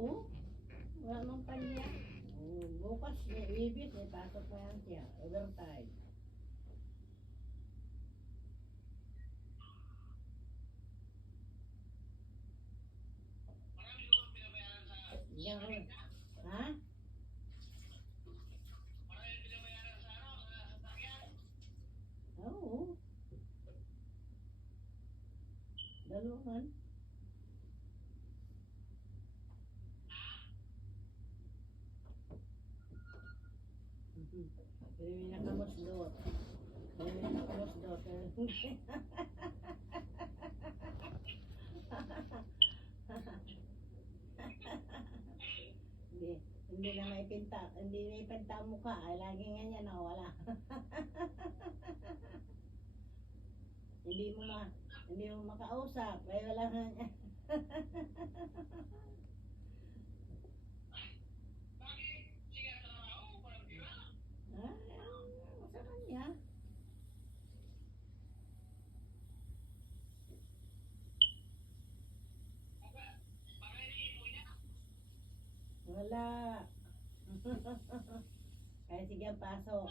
Oo. Wala mang palya. Bukas, ibig, may pasok pa yan siya. Overtime. Yan. Ha? Oo. Dalawan. Pero may nakamusdot. Pero may nakamusdot. Hindi, hindi na may pinta, hindi may pinta ang mukha, ay laging ganyan nawala. Hindi mo hindi mo makausap, ay wala nga. Sa kanya. Wala. Kaya sige ang pasok.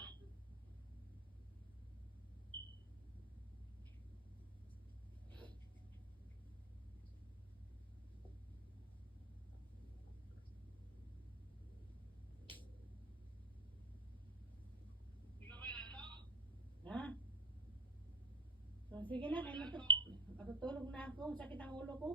Ha? So, sige na, kaya matutulog na ako. Sakit ang ulo ko.